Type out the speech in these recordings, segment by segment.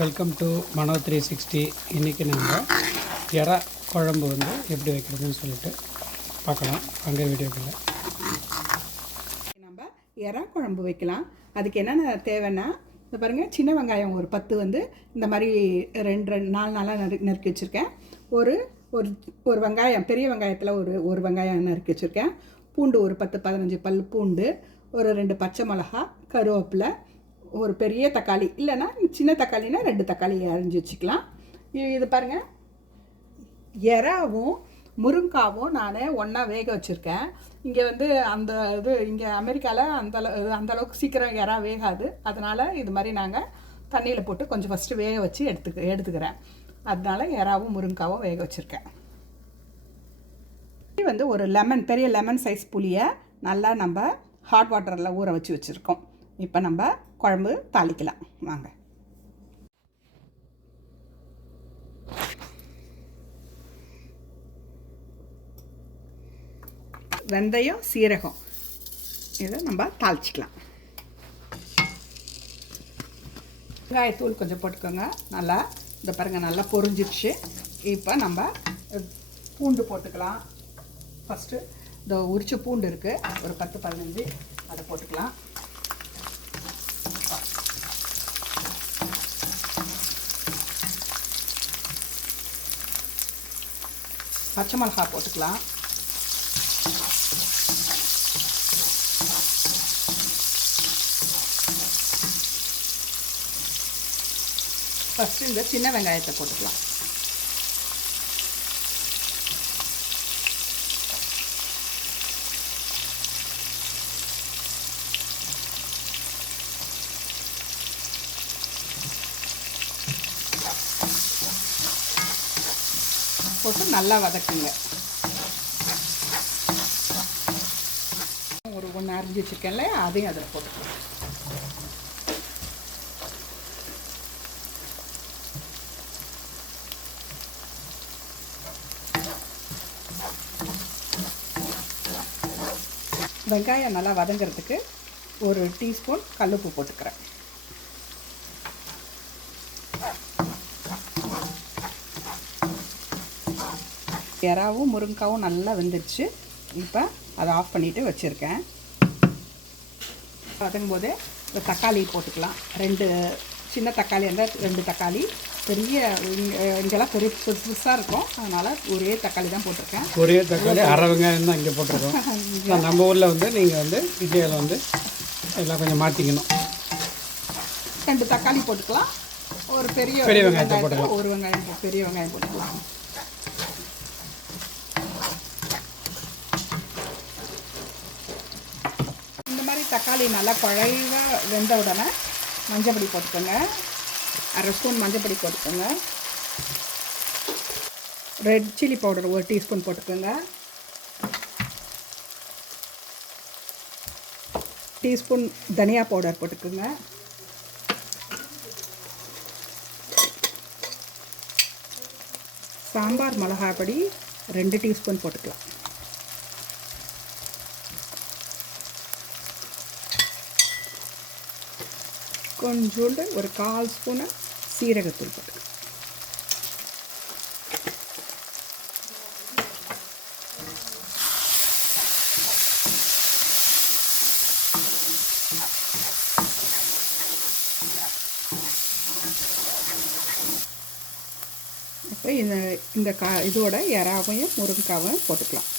Welcome to Mano three sixty இன்றைக்கி நம்ம எறா குழம்பு வந்து எப்படி வைக்கிறதுன்னு சொல்லிட்டு பார்க்கலாம். அங்கே வீடியோக்குள்ளே. நம்ம எறா குழம்பு வைக்கலாம். அதுக்கு என்னென்ன தேவைன்னா இந்த பாருங்கள் சின்ன வெங்காயம் ஒரு பத்து வந்து இந்த மாதிரி ரெண்டு ரெண்டு நாலு நாளாக நறு நறுக்கி வச்சுருக்கேன். ஒரு ஒரு ஒரு வெங்காயம் பெரிய வெங்காயத்தில் ஒரு ஒரு வெங்காயம் நறுக்கி வச்சுருக்கேன். பூண்டு ஒரு பத்து பதினஞ்சு பல் பூண்டு ஒரு ரெண்டு பச்சை மிளகா கருவேப்பிலை ஒரு பெரிய தக்காளி. இல்லைன்னா சின்ன தக்காளினா ரெண்டு தக்காளி அரிஞ்சு வச்சுக்கலாம். இது பாருங்கள் எறாவும் முருங்காவும் நான் ஒன்றா வேக வச்சுருக்கேன். இங்கே வந்து அந்த இது இங்கே அமெரிக்காவில் அந்த அளவு சீக்கிரம் எறா வேகாது. அதனால் இது மாதிரி நாங்கள் தண்ணியில் போட்டு கொஞ்சம் ஃபஸ்ட்டு வேக வச்சு எடுத்துக்க எடுத்துக்கிறேன். அதனால எறாவும் முருங்காவும் வேக வச்சுருக்கேன். இது வந்து ஒரு லெமன் பெரிய லெமன் சைஸ் புளியை நல்லா நம்ம ஹாட் வாட்டரில் ஊற வச்சு வச்சுருக்கோம். இப்போ நம்ம குழம்பு தாளிக்கலாம். வாங்க. வெந்தயம் சீரகம். இதை நம்ம தாளிச்சிக்கலாம். வெங்காயத்தூள் கொஞ்சம் போட்டுக்கோங்க. நல்லா இந்த பாருங்கள் நல்லா பொரிஞ்சிடுச்சு இப்போ நம்ம பூண்டு போட்டுக்கலாம். ஃபஸ்ட்டு இந்த உரிச்ச பூண்டு இருக்குது ஒரு பத்து பதினஞ்சு அதை போட்டுக்கலாம். பச்சை மிளகா போட்டுக்கலாம். ஃபஸ்ட்டு இந்த சின்ன வெங்காயத்தை போட்டுக்கலாம். போட்டு நல்லா வதக்குங்க. ஒரு ஒன்று அரிஞ்சு வச்சுருக்கேன்ல அதையும் அதில் போட்டுக்கலாம். வெங்காயம் நல்லா வதங்கிறதுக்கு ஒரு டீஸ்பூன் கல்லுப்பு போட்டுக்கிறேன். எறாவும் முருங்காவும் நல்லா வெந்துடுச்சு இப்போ அதை ஆஃப் பண்ணிவிட்டு வச்சுருக்கேன். வதங்கும் போதே இந்த தக்காளி போட்டுக்கலாம். ரெண்டு சின்ன தக்காளி இருந்தால் ரெண்டு தக்காளி. பெரிய இங்க- இங்கெல்லாம் பெரிய பெருசு பெருசாக இருக்கும். அதனால் ஒரே தக்காளி தான் போட்டிருக்கேன். ஒரே தக்காளி அரை வெங்காயம் தான் இங்கே போட்டிருக்கோம். நம்ம ஊரில் வந்து நீங்கள் வந்து விஜயில் வந்து எல்லாம் கொஞ்சம் மாற்றிக்கணும் ரெண்டு தக்காளி போட்டுக்கலாம். ஒரு பெரிய பெரிய வெங்காயத்தை போட்டுக்கலாம். ஒரு வெங்காயம் பெரிய வெங்காயம் போட்டுக்கலாம். தக்காளி நல்லா குழைவா வெந்த உடனே மஞ்சப்பொடி போட்டுக்கோங்க. அரை ஸ்பூன் மஞ்சப்பொடி போட்டுக்கோங்க. ரெட் சில்லி பவுடர் ஒரு டீஸ்பூன் போட்டுக்கோங்க. டீஸ்பூன் தனியா பவுடர் போட்டுக்கோங்க. சாம்பார் மிளகாய் பொடி ரெண்டு டீஸ்பூன் போட்டுக்கலாம். கொஞ்சோண்டு ஒரு கால் ஸ்பூனு சீரகத்தூள் போட்டு. இப்போ இந்த இந்த கா இதோட இறாவையும் முருங்கைக்காவையும் போட்டுக்கலாம்.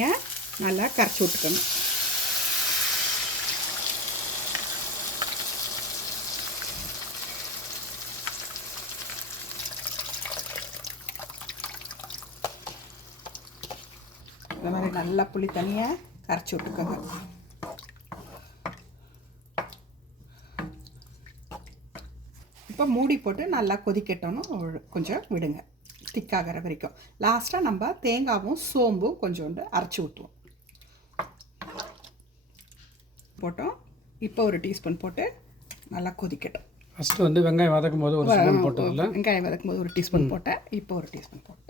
ஏன் நல்லா கரைச்சி விட்டுக்கணும் இந்த மாதிரி நல்லா புளி தனியாக கரைச்சி விட்டுக்கோங்க இப்போ மூடி போட்டு நல்லா கொதிக்கட்டணும் கொஞ்சம் விடுங்க திக்காகிற வரைக்கும். லாஸ்ட்டாக நம்ம தேங்காவும் சோம்பும் கொஞ்சோண்டு அரைச்சி ஊற்றுவோம் போட்டோம். இப்போ ஒரு டீஸ்பூன் போட்டு நல்லா கொதிக்கட்டும். ஃபஸ்ட்டு வந்து வெங்காயம் வதக்கும் போது ஒரு ஸ்பூன் போட்டதில்ல வெங்காயம் வதக்கும் போது ஒரு டீஸ்பூன் போட்டேன். இப்போ ஒரு டீஸ்பூன் போட்டேன்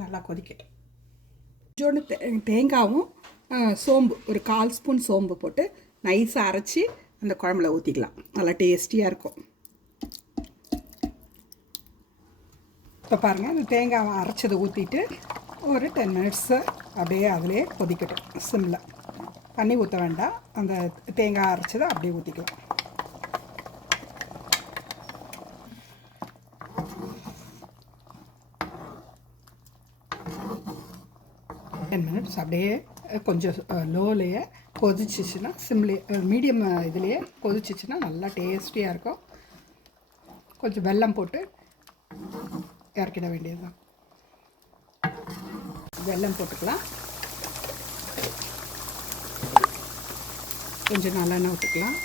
நல்லா கொதிக்கட்டும். கொஞ்சோண்டு தேங்காவும் சோம்பு ஒரு கால் ஸ்பூன் சோம்பு போட்டு நைஸாக அரைச்சி அந்த குழம்புல ஊற்றிக்கலாம் நல்லா டேஸ்டியாக இருக்கும். இப்போ பாருங்கள் அந்த தேங்காவை அரைச்சதை ஊற்றிட்டு ஒரு டென் மினிட்ஸு அப்படியே அதிலே கொதிக்கட்டும். சிம்மில் தண்ணி ஊற்ற வேண்டாம். அந்த தேங்காய் அரைச்சதை அப்படியே ஊற்றிக்கலாம் டென் மினிட்ஸ் அப்படியே கொஞ்சம் லோலேயே கொதிச்சிச்சுன்னா சிம்லி மீடியம் இதுலேயே கொதிச்சிச்சுன்னா நல்லா டேஸ்டியாக இருக்கும். கொஞ்சம் வெல்லம் போட்டு இறக்கிட வேண்டியதுதான். வெல்லம் போட்டுக்கலாம். கொஞ்சம் நல்லெண்ணெய் விட்டுக்கலாம்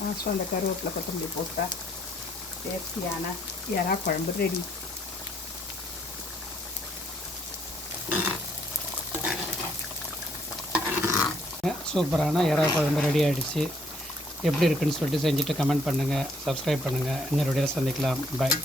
லாஸ்ட்டு அந்த கருவேப்பிலை கொத்தமல்லி போட்டால் டேஸ்டியான எறா குழம்பு ரெடி. சூப்பரான இறா குழம்பு ரெடி ஆகிடுச்சு எப்படி இருக்குன்னு சொல்லிட்டு செஞ்சுட்டு கமெண்ட் பண்ணுங்கள் சப்ஸ்கிரைப் பண்ணுங்கள் இன்னொரு வீடியோவில் சந்திக்கலாம். பாய்